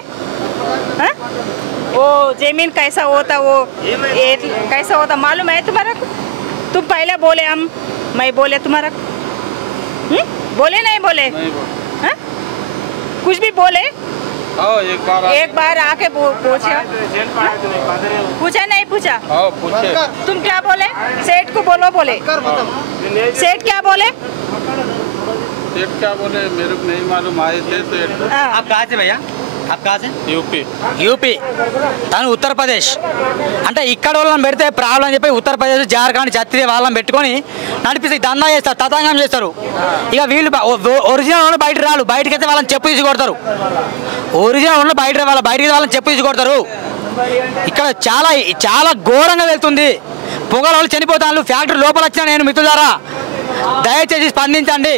हाँ? वो जमीन कैसा होता वो कैसा होता मालूम है तुम्हारा को? तुम पहले बोले हम मैं बोले तुम्हारा को? बोले नहीं बोले हाँ? कुछ भी बोले एक बार आके पूछा पूछा नहीं पूछा तुम क्या बोले सेठ को बोले सेठ क्या बोले मेरे को नहीं मालूम आए थे सेठ आप कहाँ से भैया आप कहाँ से యూపీ తను ఉత్తరప్రదేశ్ అంటే ఇక్కడ వాళ్ళని పెడితే ప్రాబ్లం చెప్పి ఉత్తరప్రదేశ్ జార్ఖండ్ ఛత్తీస్గఢ్ వాళ్ళని పెట్టుకొని నడిపిస్తే దందా చేస్తారు తతంగం చేస్తారు ఇక వీళ్ళు ఒరిజినల్ వాళ్ళు బయట రాలు బయటకి అయితే వాళ్ళని చెప్పు తీసి కొడతారు ఒరిజినల్ వాళ్ళు బయటకి వాళ్ళని చెప్పు తీసి కొడతారు ఇక్కడ చాలా చాలా ఘోరంగా వెళ్తుంది పొగల వాళ్ళు చనిపోతాను ఫ్యాక్టరీ లోపల వచ్చిన నేను మిత్రులారా దయచేసి స్పందించండి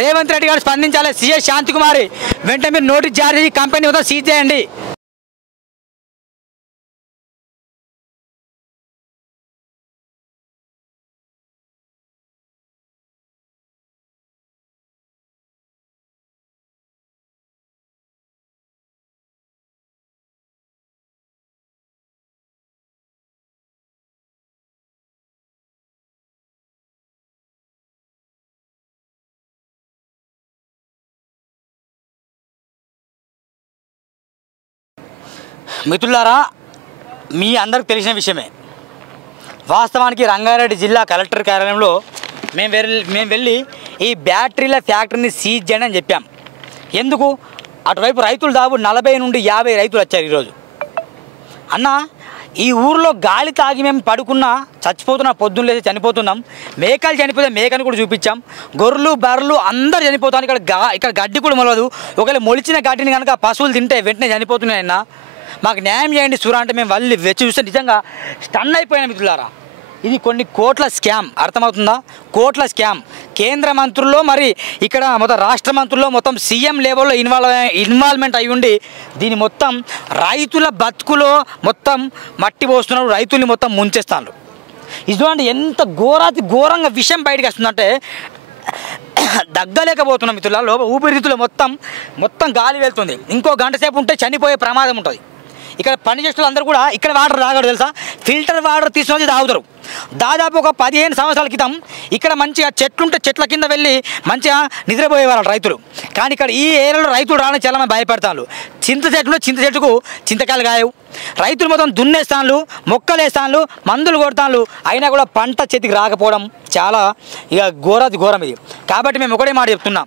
రేవంత్ రెడ్డి గారు స్పందించాలి సీఎం శాంతికుమారి వెంటనే మీరు నోటీస్ జారీ చేసి కంపెనీ మొత్తం సీజ్ చేయండి మిత్రులారా మీ అందరికి తెలిసిన విషయమే వాస్తవానికి రంగారెడ్డి జిల్లా కలెక్టర్ కార్యాలయంలో మేము వెళ్ళి ఈ బ్యాటరీల ఫ్యాక్టరీని సీజ్ చేయండి అని చెప్పాం ఎందుకు అటువైపు రైతులు దాదాపు 40 నుండి 50 రైతులు వచ్చారు ఈరోజు అన్న ఈ ఊరిలో గాలి తాగి మేము పడుకున్నా చచ్చిపోతున్నా పొద్దున్న లేచి చనిపోతున్నాం మేకలు చనిపోతే మేకని కూడా చూపించాం గొర్రెలు బర్రెలు అందరు చనిపోతాను ఇక్కడ గడ్డి కూడా మొలవదు ఒకవేళ మొలిచిన గడ్డిని కనుక పశువులు తింటే వెంటనే చనిపోతున్నాయన్న మాకు న్యాయం చేయండి సూరా అంటే మేము వాళ్ళు వెచ్చి చూస్తే నిజంగా స్టన్ అయిపోయిన మిత్రులారా ఇది కొన్ని కోట్ల స్కామ్ అర్థమవుతుందా కోట్ల స్కామ్ కేంద్ర మంత్రుల్లో మరి ఇక్కడ మొత్తం రాష్ట్ర మంత్రుల్లో మొత్తం సీఎం లెవెల్లో ఇన్వాల్వ్మెంట్ అయి ఉండి దీని మొత్తం రైతుల బతుకులో మొత్తం మట్టి పోస్తున్నారు రైతుల్ని మొత్తం ముంచేస్తాను ఇటువంటి ఎంత ఘోరంగా విషయం బయటకు వస్తుందంటే దగ్గలేకపోతున్నాం మిత్రుల ఊపిరితిత్తులు మొత్తం గాలి వెళ్తుంది ఇంకో గంట సేపు ఉంటే చనిపోయే ప్రమాదం ఉంటుంది ఇక్కడ పని చేస్తున్న అందరూ కూడా ఇక్కడ వాటర్ తాగడు తెలుసా ఫిల్టర్ వాటర్ తీసుకొని తాగుతారు దాదాపు ఒక 15 సంవత్సరాల క్రితం ఇక్కడ మంచిగా చెట్లుంటే చెట్ల కింద వెళ్ళి మంచిగా నిద్రపోయేవాళ్ళు రైతులు కానీ ఇక్కడ ఈ ఏరియాలో రైతులు రావడానికి చాలా మంది భయపడతారు చింత చెట్టుకు చింతకాయలు కాయవు రైతులు మొత్తం దున్నేస్తాన్లు మొక్కలు వేస్తాన్లు మందులు కొడతాన్లు అయినా కూడా పంట చేతికి రాకపోవడం చాలా ఇక ఘోరం ఇది కాబట్టి మేము ఒకటే మాట చెప్తున్నాం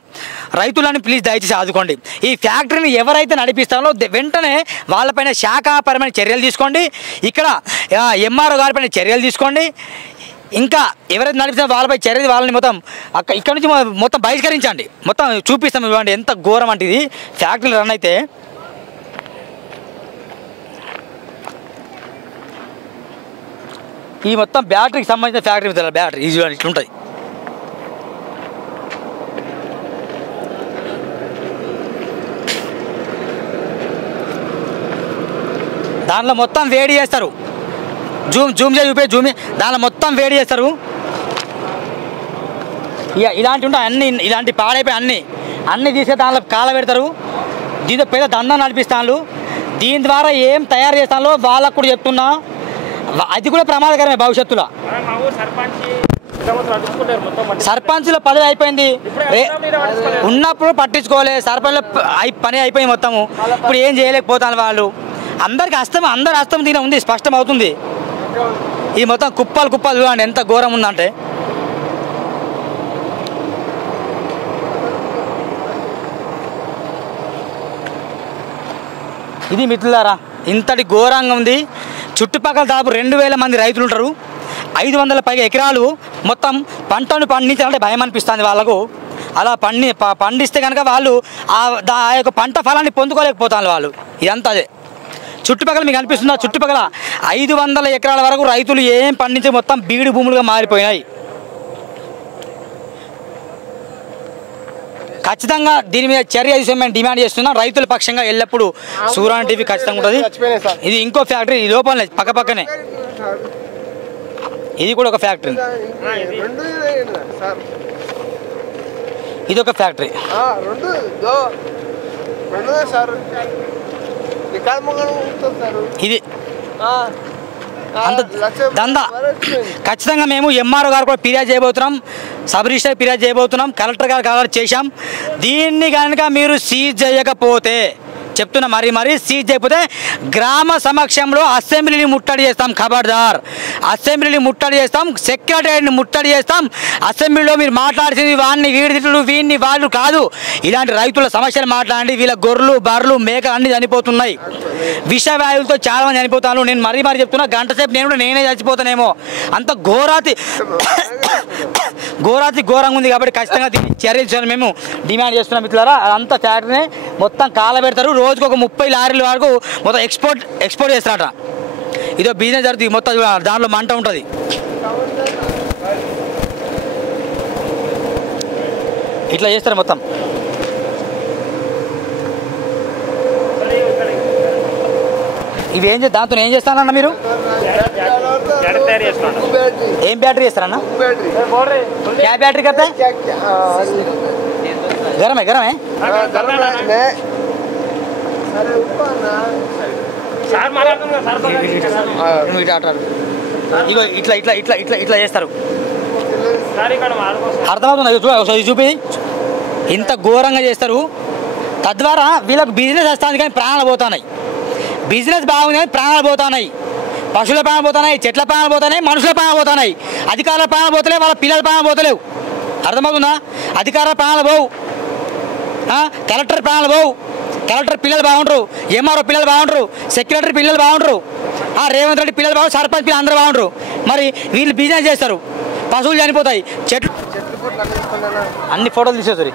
రైతులను ప్లీజ్ దయచేసి ఆదుకోండి ఈ ఫ్యాక్టరీని ఎవరైతే నడిపిస్తారో వెంటనే వాళ్ళపైన శాఖాపరమైన చర్యలు తీసుకోండి ఇక్కడ ఎంఆర్ఓ గారిపైన చర్యలు తీసుకోండి ఇంకా ఎవరైతే నడిపిస్తారో వాళ్ళపై చర్య వాళ్ళని మొత్తం ఇక్కడ నుంచి మొత్తం బహిష్కరించండి మొత్తం చూపిస్తాం ఇవ్వండి ఎంత ఘోరం అంటే ఇది ఫ్యాక్టరీలు రన్ అయితే ఈ మొత్తం బ్యాటరీకి సంబంధించిన ఫ్యాక్టరీ బ్యాటరీ ఈజీగా ఇట్లుంటుంది దాంట్లో మొత్తం వేడి చేస్తారు జూమ్ దాంట్లో మొత్తం వేడి చేస్తారు ఇక ఇలాంటివి ఉంటాయి అన్నీ ఇలాంటి పాడైపోయి అన్నీ తీసే దాంట్లో కాల పెడతారు దీంతో పెద్ద దందా నడిపిస్తాను దీని ద్వారా ఏం తయారు చేస్తానో వాళ్ళకు కూడా చెప్తున్నా అది కూడా ప్రమాదకరమే భవిష్యత్తులో సర్పంచ్ల పదవి అయిపోయింది ఉన్నప్పుడు పట్టించుకోవాలి సర్పంచ్ల పని అయిపోయింది మొత్తము ఇప్పుడు ఏం చేయలేకపోతాను వాళ్ళు అందరికి అందరి హస్తం దీని ఉంది స్పష్టం అవుతుంది ఈ మొత్తం కుప్పలు చూడండి ఎంత ఘోరం ఉందంటే ఇది మిత్రులారా ఇంతటి ఘోరంగా ఉంది చుట్టుపక్కల దాదాపు 2000 మంది రైతులు ఉంటారు 500 పైగా ఎకరాలు మొత్తం పంటను పండించాలంటే భయం అనిపిస్తుంది వాళ్ళకు అలా పండిస్తే కనుక వాళ్ళు ఆ యొక్క పంట ఫలాన్ని పొందుకోలేకపోతారు వాళ్ళు ఇదంతా అదే చుట్టుపక్కల మీకు అనిపిస్తుందా చుట్టుపక్కల 500 ఎకరాల వరకు రైతులు ఏం పండించే మొత్తం బీడు భూములుగా మారిపోయినాయి ఖచ్చితంగా దీని మీద చర్య తీసుకొని మేము డిమాండ్ చేస్తున్నాం రైతుల పక్షంగా ఎల్లప్పుడూ సూరాన్ టీవీ ఖచ్చితంగా ఉంటుంది ఇది ఇంకో ఫ్యాక్టరీ ఈ లోపలనే పక్కనే ఇది కూడా ఒక ఫ్యాక్టరీ ఇది ఒక ఫ్యాక్టరీ ఇది అంత దందా. ఖచ్చితంగా మేము ఎంఆర్ఓ గారు కూడా ఫిర్యాదు చేయబోతున్నాం, సబ్ రిజిస్టర్ ఫిర్యాదు చేయబోతున్నాం, కలెక్టర్ గారు కలెక్టర్ చేశాం. దీన్ని కనుక మీరు సీజ్ చేయకపోతే చెప్తున్నా, మరీ సీజ్ చేయకపోతే గ్రామ సమక్షంలో అసెంబ్లీని ముట్టడి చేస్తాం. ఖబర్దార్, అసెంబ్లీని ముట్టడి చేస్తాం, సెక్రటరీని ముట్టడి చేస్తాం. అసెంబ్లీలో మీరు మాట్లాడిసింది వాడిని వీడి వీడిని వాళ్ళు కాదు, ఇలాంటి రైతుల సమస్యలు మాట్లాడండి. వీళ్ళ గొర్రెలు బర్రెలు మేకలు అన్నీ చనిపోతున్నాయి, విషవాయువులతో చాలామంది చనిపోతాను. నేను మరీ చెప్తున్నా, గంట సేపు నేనే చచ్చిపోతానేమో, అంత ఘోరంగా ఉంది. కాబట్టి ఖచ్చితంగా దీన్ని చర్యలు మేము డిమాండ్ చేస్తున్నాం మిత్రులారా. అదంతా ఫ్యాక్టరీనే మొత్తం కాలబెడతారు. రోజుకు ఒక 30 లారీల వరకు మొత్తం ఎక్స్పోర్ట్ చేస్తారట. ఇదో బిజినెస్ జరుగుతుంది మొత్తం, దాంట్లో మంట ఉంటుంది. ఇట్లా చేస్తారు మొత్తం. ఇవి దాంతో ఏం చేస్తానన్న మీరు? ఏం బ్యాటరీ చేస్తారన్న? క్యా బ్యాటరీ కతే? గరమే ఇగో ఇట్లా చేస్తారు. అర్థమవుతుంది? చూపి ఇంత ఘోరంగా చేస్తారు. తద్వారా వీళ్ళకి బిజినెస్ వస్తుంది కానీ ప్రాణాలు పోతున్నాయి. బిజినెస్ బాగుంది కానీ ప్రాణాలు పోతున్నాయి. పశువుల ప్రాణాలు పోతున్నాయి, చెట్ల ప్రాణాలు పోతున్నాయి, మనుషుల ప్రాణాలు పోతున్నాయి. అధికారుల ప్రాణాలు పోతలేవు, వాళ్ళ పిల్లల ప్రాణాలు పోతలేవు. అర్థమవుతుందా? అధికారుల ప్రాణాలు పోవు, కలెక్టర్ ప్రాణాలు పోవు. కలెక్టర్ పిల్లలు బాగుంటారు, ఎంఆర్ఓ పిల్లలు బాగుంటారు, సెక్రటరీ పిల్లలు బాగుంటారు, రేవంత్ రెడ్డి పిల్లలు బాగుంటారు, సర్పంచ్ పిల్లలు అందరూ బాగుంటారు. మరి వీళ్ళు బిజినెస్ చేస్తారు, పశువులు చనిపోతాయి, చెట్లు అన్ని ఫోటోలు తీసేస్తారు.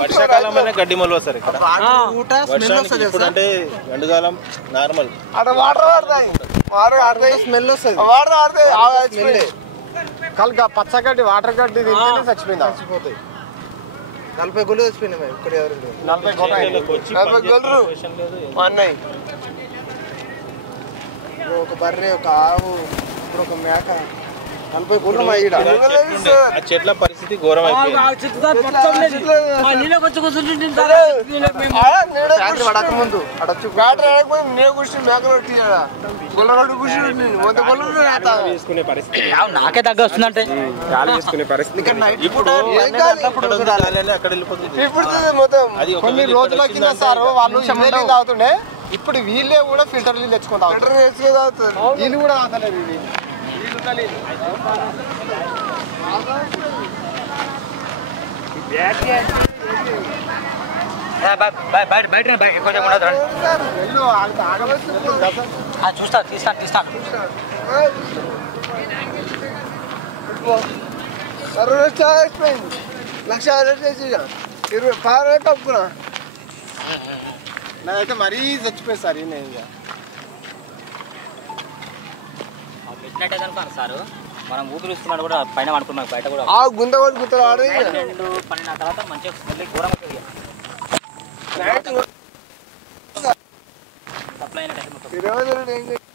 వర్షాకాలం గడ్డి మొలు వస్తారు ఇక్కడ. అంటే ఎండాకాలం నార్మల్ స్మెల్ వస్తుంది. కలగా పచ్చగడ్డి వాటర్ గడ్డి తింటేనే చచ్చిపోతాయి. 40 గొల్లు చచ్చిపోయినాయి మేము ఇక్కడ. 40 గొల్లు అన్నయ్య, ఒక బర్రె, ఒక ఆవు, ఇప్పుడు ఒక మేక, 40 గొల్లు మా ఈడ. చెట్ల పరిస్థితి ఘోరం అయిపోయింది. పడక ముందు అడొచ్చు బ్యాటరీ ఆడకపోయి నే కూర్చుని మేకలు గొల్లగడ్డు కూర్చుని 100 గొల్లు తీసుకునే పరిస్థితి, నాకే తగ్గ వస్తుందంటే తీసుకునే పరిస్థితి. ఇప్పుడు మొత్తం కొన్ని రోజుల కింద సార్ వాళ్ళు నీళ్ళు తాగుతుండే, ఇప్పుడు వీళ్ళే కూడా ఫిల్టర్ నీళ్ళు తెచ్చుకుంటారు. వీళ్ళు కూడా తాగుతలేదు. ఇది చూస్తా తీస్తాను. 1,00,000 చేసి 20 కప్పుకున్నా. నాకైతే మరీ చచ్చిపోయింది సార్. సార్ మనం ఊపిరిస్తున్నాడు కూడా పైన పడుకున్నాం, బయట కూడా గుంత కూడా గుంతలు ఆడి 12 తర్వాత మంచిగా సప్లై అయిన